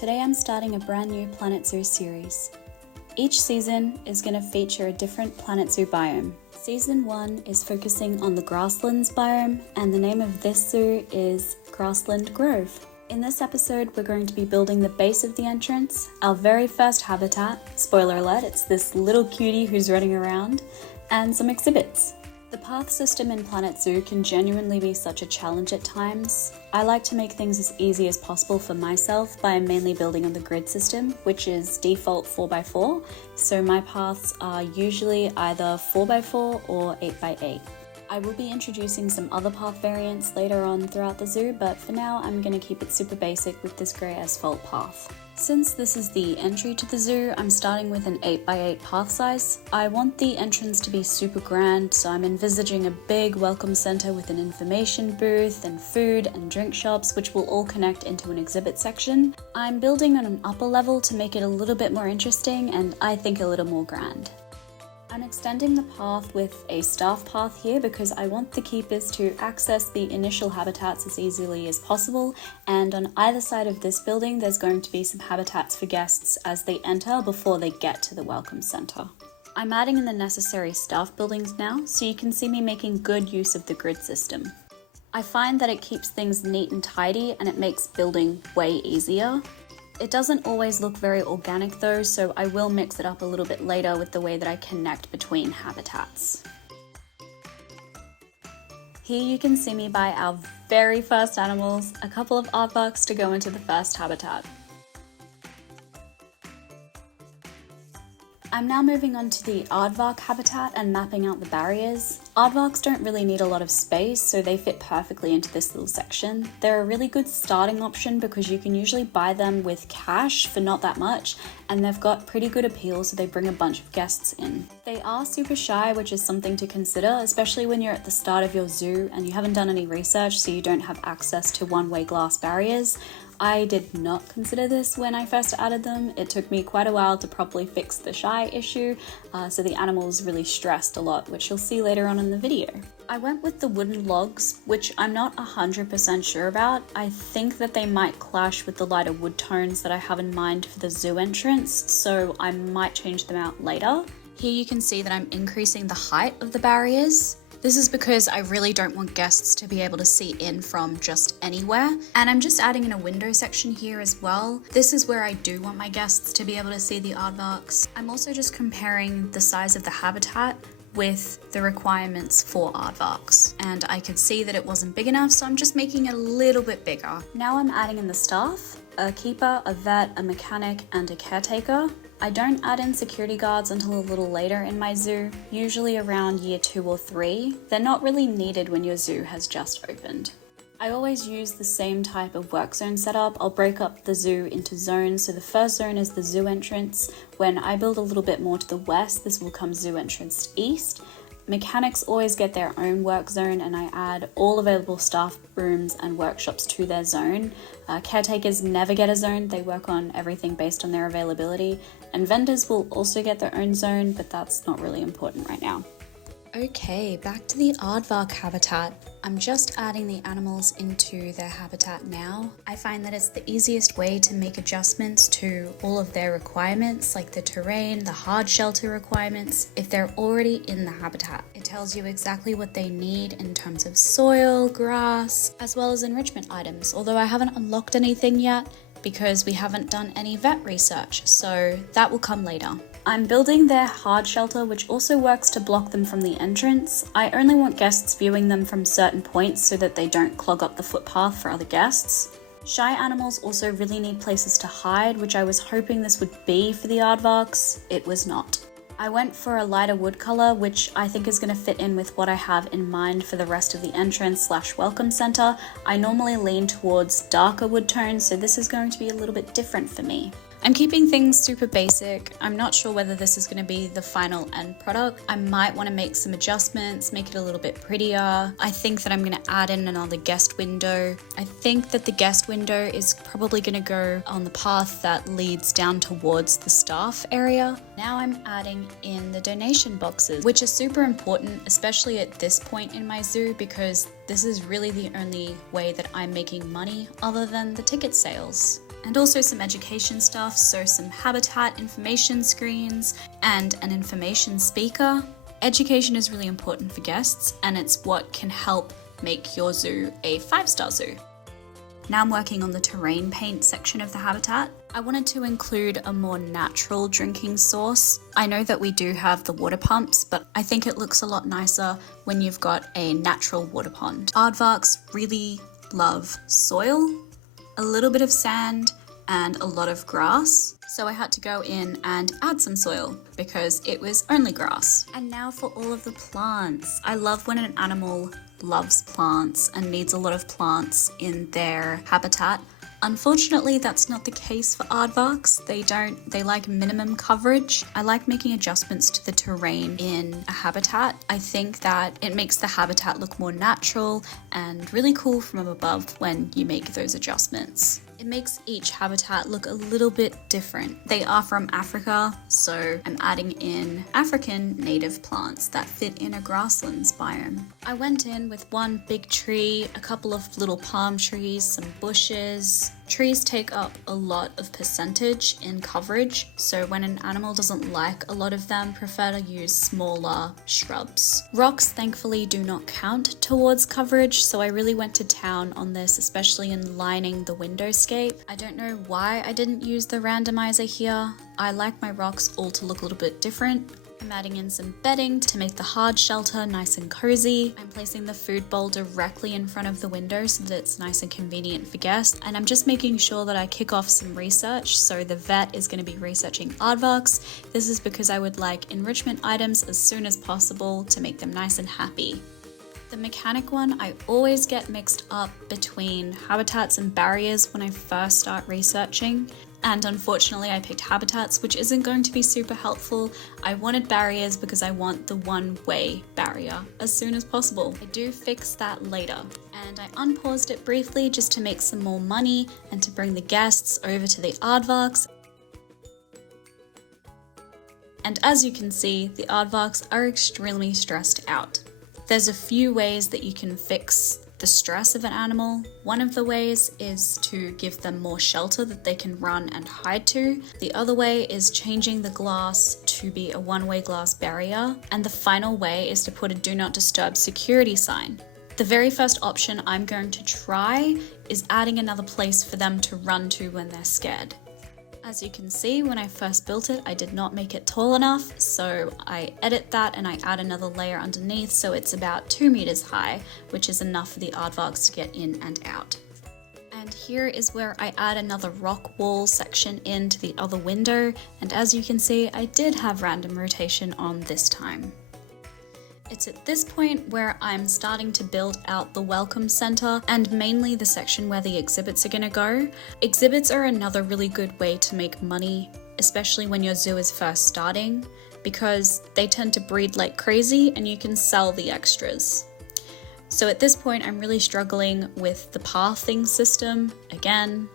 Today I'm starting a brand new Planet Zoo series. Each season is going to feature a different Planet Zoo biome. Season 1 is focusing on the Grasslands biome, and the name of this zoo is Grassland Grove. In this episode, we're going to be building the base of the entrance, our very first habitat, spoiler alert, it's this little cutie who's running around, and some exhibits. The path system in Planet Zoo can genuinely be such a challenge at times. I like to make things as easy as possible for myself by mainly building on the grid system, which is default 4x4, so my paths are usually either 4x4 or 8x8. I will be introducing some other path variants later on throughout the zoo, but for now I'm going to keep it super basic with this grey asphalt path. Since this is the entry to the zoo, I'm starting with an 8x8 path size. I want the entrance to be super grand, so I'm envisaging a big welcome centre with an information booth and food and drink shops, which will all connect into an exhibit section. I'm building on an upper level to make it a little bit more interesting and I think a little more grand. I'm extending the path with a staff path here because I want the keepers to access the initial habitats as easily as possible, and on either side of this building there's going to be some habitats for guests as they enter before they get to the welcome centre. I'm adding in the necessary staff buildings now, so you can see me making good use of the grid system. I find that it keeps things neat and tidy and it makes building way easier. It doesn't always look very organic though, so I will mix it up a little bit later with the way that I connect between habitats. Here you can see me buy our very first animals, a couple of aardvarks to go into the first habitat. I'm now moving on to the aardvark habitat and mapping out the barriers. Aardvarks don't really need a lot of space, so they fit perfectly into this little section. They're a really good starting option because you can usually buy them with cash for not that much, and they've got pretty good appeal, so they bring a bunch of guests in. They are super shy, which is something to consider, especially when you're at the start of your zoo and you haven't done any research, so you don't have access to one-way glass barriers. I did not consider this when I first added them. It took me quite a while to properly fix the shy issue, so the animals really stressed a lot, which you'll see later on in the video. I went with the wooden logs, which I'm not 100% sure about. I think that they might clash with the lighter wood tones that I have in mind for the zoo entrance, so I might change them out later. Here you can see that I'm increasing the height of the barriers. This is because I really don't want guests to be able to see in from just anywhere. And I'm just adding in a window section here as well. This is where I do want my guests to be able to see the aardvarks. I'm also just comparing the size of the habitat with the requirements for aardvarks. And I could see that it wasn't big enough, so I'm just making it a little bit bigger. Now I'm adding in the staff, a keeper, a vet, a mechanic, and a caretaker. I don't add in security guards until a little later in my zoo, usually around year 2 or 3. They're not really needed when your zoo has just opened. I always use the same type of work zone setup. I'll break up the zoo into zones. So the first zone is the zoo entrance. When I build a little bit more to the west, this will become zoo entrance east. Mechanics always get their own work zone, and I add all available staff rooms and workshops to their zone. Caretakers never get a zone, they work on everything based on their availability, and vendors will also get their own zone, but that's not really important right now. Okay, back to the aardvark habitat. I'm just adding the animals into their habitat now. I find that it's the easiest way to make adjustments to all of their requirements, like the terrain, the hard shelter requirements, if they're already in the habitat. It tells you exactly what they need in terms of soil, grass, as well as enrichment items, although I haven't unlocked anything yet because we haven't done any vet research, so that will come later. I'm building their hard shelter, which also works to block them from the entrance. I only want guests viewing them from certain points so that they don't clog up the footpath for other guests. Shy animals also really need places to hide, which I was hoping this would be for the aardvarks. It was not. I went for a lighter wood color, which I think is going to fit in with what I have in mind for the rest of the entrance / welcome center. I normally lean towards darker wood tones, so this is going to be a little bit different for me. I'm keeping things super basic. I'm not sure whether this is going to be the final end product. I might want to make some adjustments, make it a little bit prettier. I think that I'm going to add in another guest window. I think that the guest window is probably going to go on the path that leads down towards the staff area. Now I'm adding in the donation boxes, which are super important, especially at this point in my zoo, because this is really the only way that I'm making money other than the ticket sales. and also some education stuff, so some habitat information screens and an information speaker. Education is really important for guests, and it's what can help make your zoo a 5-star zoo. Now I'm working on the terrain paint section of the habitat. I wanted to include a more natural drinking source. I know that we do have the water pumps, but I think it looks a lot nicer when you've got a natural water pond. Aardvarks really love soil, a little bit of sand, and a lot of grass. So I had to go in and add some soil because it was only grass. And now for all of the plants. I love when an animal loves plants and needs a lot of plants in their habitat. Unfortunately, that's not the case for aardvarks. They like minimum coverage. I like making adjustments to the terrain in a habitat. I think that it makes the habitat look more natural and really cool from above when you make those adjustments. It makes each habitat look a little bit different. They are from Africa, so I'm adding in African native plants that fit in a grasslands biome. I went in with one big tree, a couple of little palm trees, some bushes. Trees take up a lot of percentage in coverage, so when an animal doesn't like a lot of them, prefer to use smaller shrubs. Rocks thankfully do not count towards coverage, so I really went to town on this, especially in lining the windowscape. I don't know why I didn't use the randomizer here. I like my rocks all to look a little bit different. I'm adding in some bedding to make the hard shelter nice and cozy. I'm placing the food bowl directly in front of the window so that it's nice and convenient for guests. And I'm just making sure that I kick off some research. So the vet is going to be researching aardvarks. This is because I would like enrichment items as soon as possible to make them nice and happy. The mechanic one, I always get mixed up between habitats and barriers when I first start researching. And unfortunately I picked habitats, which isn't going to be super helpful. I wanted barriers because I want the one-way barrier as soon as possible. I do fix that later. And I unpaused it briefly just to make some more money and to bring the guests over to the aardvarks. And as you can see, the aardvarks are extremely stressed out. There's a few ways that you can fix the stress of an animal. One of the ways is to give them more shelter that they can run and hide to. The other way is changing the glass to be a one-way glass barrier. And the final way is to put a do not disturb security sign. The very first option I'm going to try is adding another place for them to run to when they're scared. As you can see, when I first built it, I did not make it tall enough, so I edit that and I add another layer underneath so it's about 2 meters high, which is enough for the aardvarks to get in and out. And here is where I add another rock wall section into the other window, and as you can see, I did have random rotation on this time. It's at this point where I'm starting to build out the welcome center and mainly the section where the exhibits are going to go. Exhibits are another really good way to make money, especially when your zoo is first starting, because they tend to breed like crazy and you can sell the extras. So at this point, I'm really struggling with the pathing system. Again,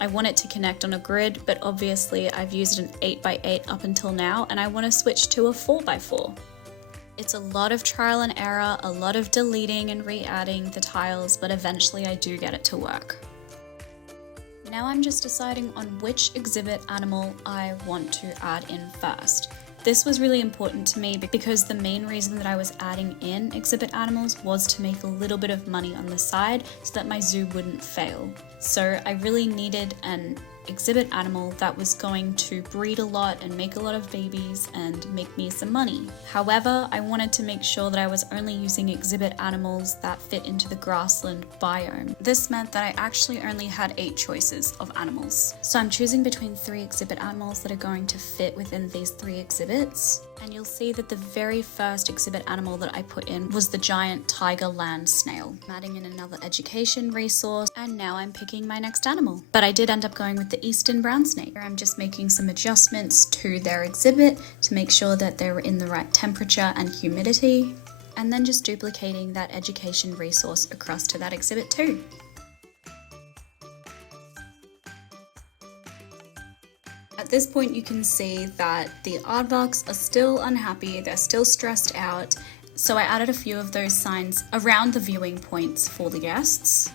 I want it to connect on a grid, but obviously I've used an 8x8 up until now and I want to switch to a 4x4. It's a lot of trial and error, a lot of deleting and re-adding the tiles, but eventually I do get it to work. Now I'm just deciding on which exhibit animal I want to add in first. This was really important to me because the main reason that I was adding in exhibit animals was to make a little bit of money on the side so that my zoo wouldn't fail. So I really needed an exhibit animal that was going to breed a lot and make a lot of babies and make me some money. However, I wanted to make sure that I was only using exhibit animals that fit into the grassland biome. This meant that I actually only had 8 choices of animals. So I'm choosing between 3 exhibit animals that are going to fit within these 3 exhibits. And you'll see that the very first exhibit animal that I put in was the giant tiger land snail. I'm adding in another education resource, and now I'm picking my next animal. But I did end up going with the eastern brown snake. I'm just making some adjustments to their exhibit to make sure that they were in the right temperature and humidity, and then just duplicating that education resource across to that exhibit too. At this point you can see that the aardvarks are still unhappy, they're still stressed out, so I added a few of those signs around the viewing points for the guests.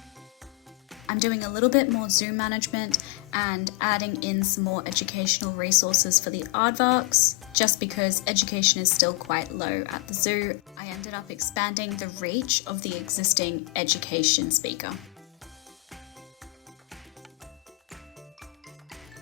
I'm I'm doing a little bit more zoo management and adding in some more educational resources for the aardvarks. Just because education is still quite low at the zoo, I ended up expanding the reach of the existing education speaker.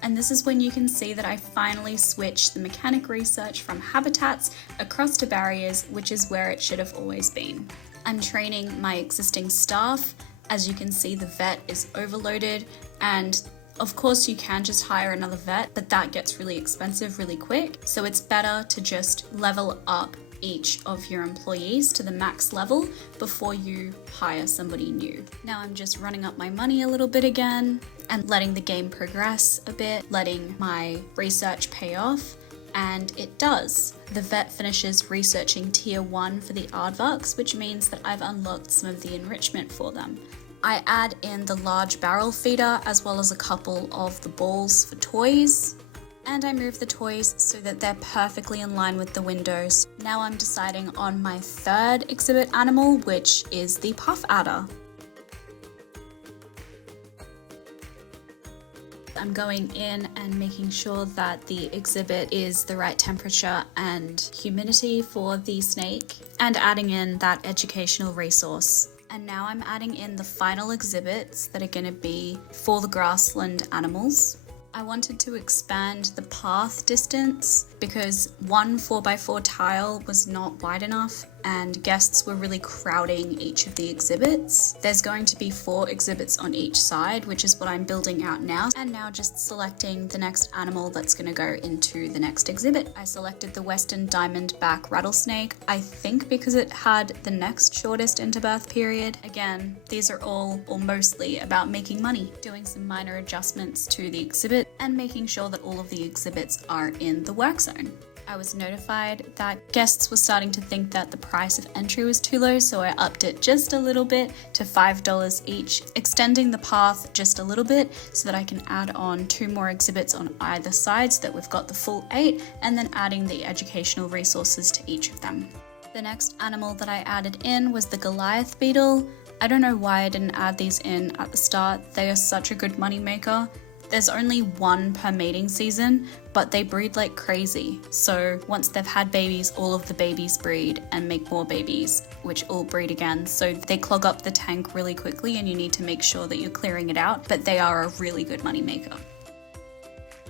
And this is when you can see that I finally switched the mechanic research from habitats across to barriers, which is where it should have always been. I'm training my existing staff. As you can see, the vet is overloaded, and of course you can just hire another vet, but that gets really expensive really quick. So it's better to just level up each of your employees to the max level before you hire somebody new. Now I'm just running up my money a little bit again and letting the game progress a bit, letting my research pay off, and it does. The vet finishes researching tier 1 for the aardvarks, which means that I've unlocked some of the enrichment for them. I add in the large barrel feeder as well as a couple of the balls for toys. And I move the toys so that they're perfectly in line with the windows. Now I'm deciding on my third exhibit animal, which is the puff adder. I'm going in and making sure that the exhibit is the right temperature and humidity for the snake, and adding in that educational resource. And now I'm adding in the final exhibits that are going to be for the grassland animals. I wanted to expand the path distance because one 4x4 tile was not wide enough and guests were really crowding each of the exhibits. There's going to be 4 exhibits on each side, which is what I'm building out now, and now just selecting the next animal that's going to go into the next exhibit. I selected the western diamondback rattlesnake, I think because it had the next shortest interbirth period. Again, these are all or mostly about making money, doing some minor adjustments to the exhibit and making sure that all of the exhibits are in the work zone. I was notified that guests were starting to think that the price of entry was too low, so I upped it just a little bit to $5 each, extending the path just a little bit so that I can add on 2 more exhibits on either side so that we've got the full 8, and then adding the educational resources to each of them. The next animal that I added in was the Goliath beetle. I don't know why I didn't add these in at the start. They are such a good money maker. There's only 1 per mating season, but they breed like crazy. So once they've had babies, all of the babies breed and make more babies, which all breed again. So they clog up the tank really quickly and you need to make sure that you're clearing it out, but they are a really good money maker.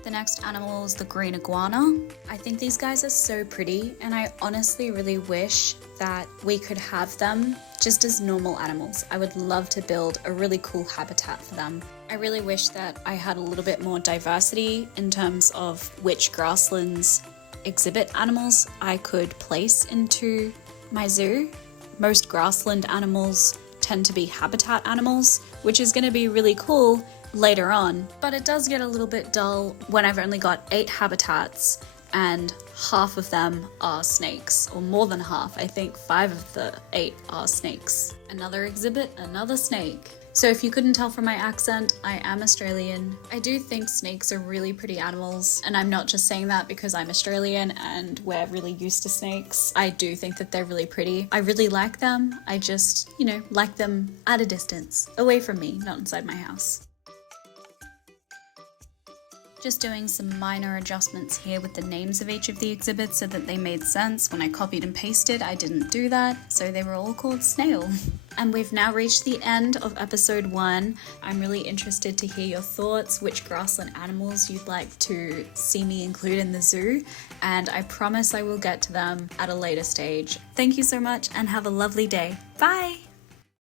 The next animal is the green iguana. I think these guys are so pretty, and I honestly really wish that we could have them just as normal animals. I would love to build a really cool habitat for them. I really wish that I had a little bit more diversity in terms of which grasslands exhibit animals I could place into my zoo. Most grassland animals tend to be habitat animals, which is going to be really cool later on, but it does get a little bit dull when I've only got 8 habitats and half of them are snakes, or more than half. I think 5 of the 8 are snakes. Another exhibit, another snake. So if you couldn't tell from my accent, I am Australian. I do think snakes are really pretty animals, and I'm not just saying that because I'm Australian and we're really used to snakes. I do think that they're really pretty. I really like them. I just, like them at a distance, away from me, not inside my house. Just doing some minor adjustments here with the names of each of the exhibits so that they made sense. When I copied and pasted, I didn't do that, so they were all called Snail. And we've now reached the end of episode 1. I'm really interested to hear your thoughts, which grassland animals you'd like to see me include in the zoo, and I promise I will get to them at a later stage. Thank you so much and have a lovely day. Bye!